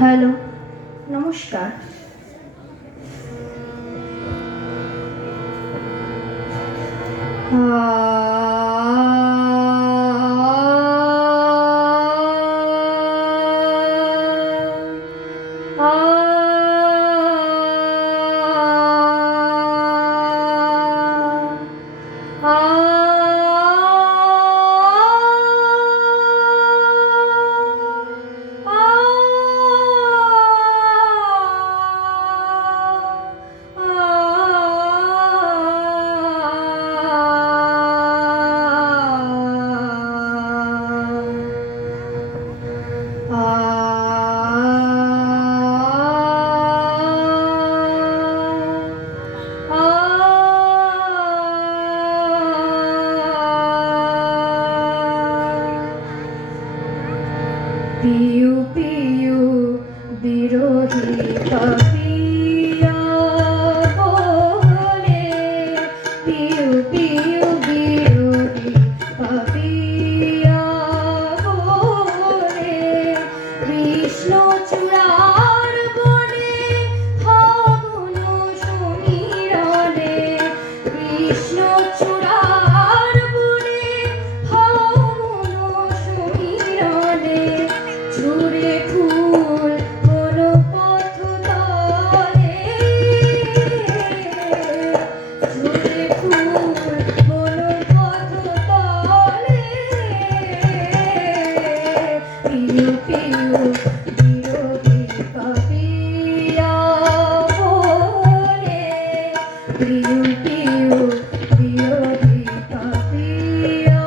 Hello, নমস্কার। পিয়ু পিয়ু বিরোহী পাপিয়া বলে, পিয়ু পিয়ু বিরোহী পাপিয়া বলে, কৃষ্ণ চূড়ার বনে ফাগুন সমীরণে, কৃষ্ণ চূড়ার বনে ফাগুন সমীরণে, ঝুরে ফুল কোন পথ তলে, ঝুরে ফুল কোন পথ তলে, পিয়ু পিয়ু বিরোহী পাপিয়া বলে, পিয়ু পিয়ু বিরোহী পাপিয়া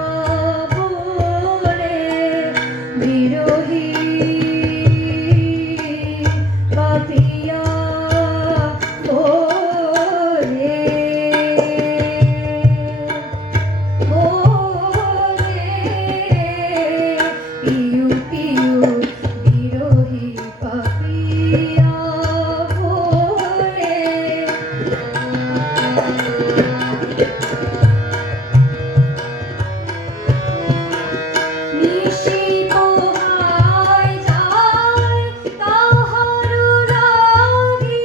বলে, বিরোহী পাপিয়া বলে, পিয়ু পিয়ু বিরোহী পাপিয়া বলে। নিশি পোহায় যায় তাহার লাগি,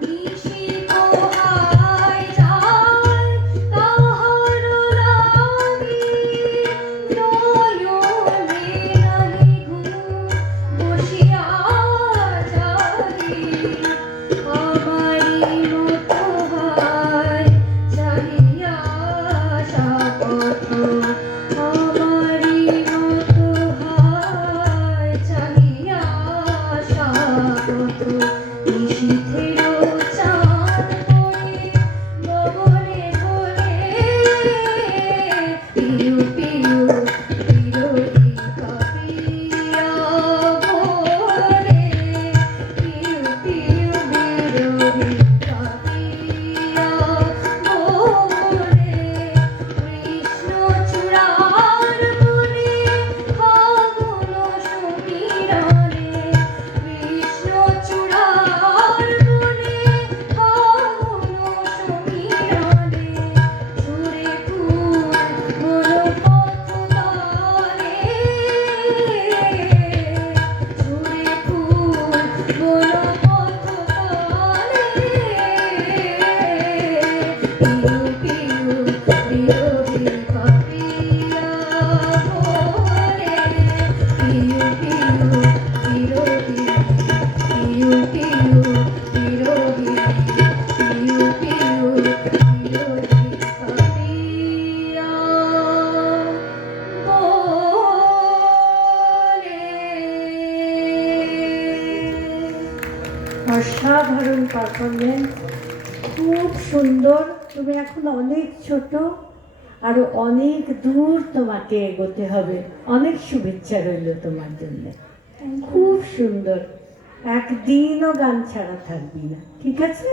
নিশি পোহায় যায় তাহার লাগি, নয়নে নাহি ঘুম বসিয়া জাগি, আমারি মতো হায় চাহিয়া সাপথ, আমারি মতো হায় চাহিয়া সাপথ, নিশীথেরও চাঁদ পড়ে গগনে ঘোরে, পিয়ু পিয়ু বিরোহী পাপিয়া বলে, পিয়ু পিয়ু বিরোহী পাপিয়া বলে, কৃষ্ণ চূড়ার বনে ফাগুন সমীরণে, কৃষ্ণ চূড়ার বনে ফাগুন সমীরণে, ঝুরে ফুল কোন পথ তলে, ঝুরে ফুল কোন পথ তলে, পিয়ু পিয়ু বিরোহী পাপিয়া বলে, পিয়ু পিয়ু বিরোহী, পিয়ু পিয়ু বিরোহী, পিয়ু পিয়ু বিরোহী পাপিয়া বলে। অসাধারণ পারফরমেন্স, খুব সুন্দর। তুমি এখন অনেক ছোট, আরো অনেক দূর তোমাকে এগোতে হবে। অনেক শুভেচ্ছা রইল তোমার জন্য। খুব সুন্দর, একদিনও গান ছাড়া থাকবি না, ঠিক আছে?